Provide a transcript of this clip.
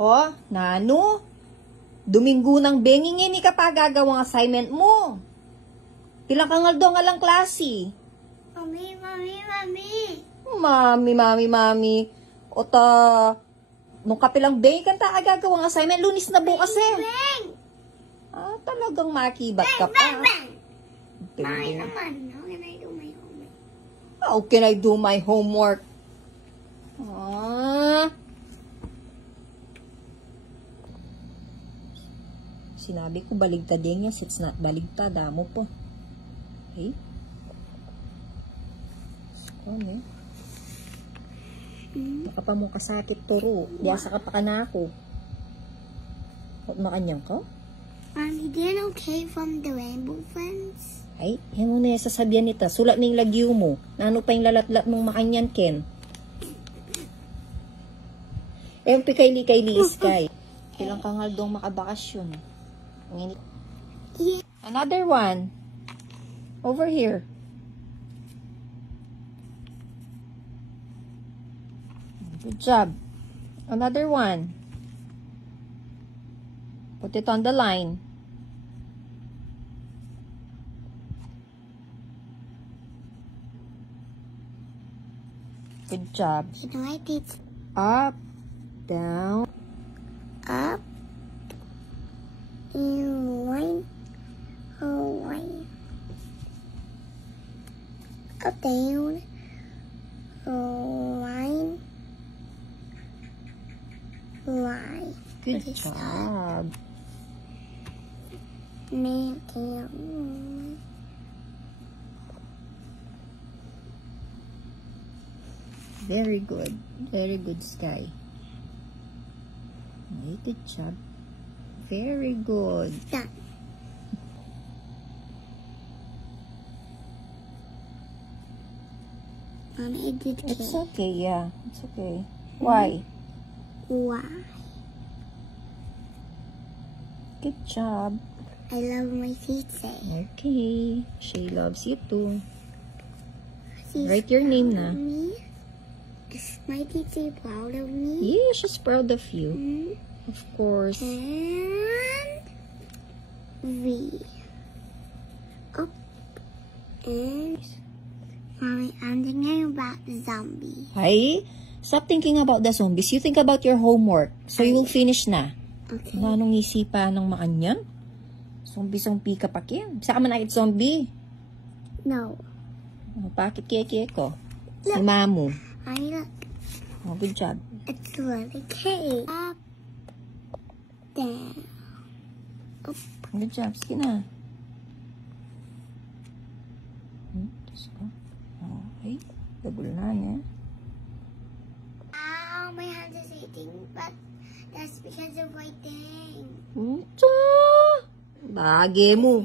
Oh, Nano, Domingo ng bengingin ni ka pa gagawang assignment mo. Pilang kangaldo nga lang klase. Mami. Mami. O ta, nung kapilang beng kan ta gagawang assignment, lunis na bukas eh. Bang! Ah, talagang makibat ka pa. Mami naman. How can I do my homework? Ah. Sinabi ko baligtad yan yan. It's not baligtad. Damo po. Okay. Ano eh? Baka pa mo kasakit turo. Diasa ka pa ka na ako. Huwag makanyang ka? Mommy, do you know Kate from the Rainbow Friends? Ay, yan mo na yung sasabihan nita. Sulat na yung lagyo mo. Nano pa yung lalat-lat mong makanyan, Ken? Ewan kay Iskay. Ilang kangaldong makabakasyon. Yeah. Another one. Over here. Good job. Another one. Put it on the line. Good job. You know, I did Up, down, up, in line, line, up, down, line, line. good job. Man, Very good. Very good, Sky. Okay, good job. Very good. done. Mommy, I did It's K. okay, yeah. It's okay. Why? Why? Good job. I love my teacher. Okay. She loves you too. She's Write your name proud na. of me. Is my teacher proud of me? Yeah, she's proud of you. Mm. Of course. And V. Up. And Mommy, I'm thinking about the zombie. Hi. Stop thinking about the zombies. You think about your homework. So you will finish na. Okay. Anong isipa ng makanyan? Zombie ka pa kin. Bisa ka manakit zombie. No. Pakit kaya ko. Si Mamu. I look. Oh, good job. It's letter K. Up. Down. Up. Good job. Sige na. Okay. Double na niya. Ow, my hand is aching, but that's because of my thing. Ito. Bagay mo.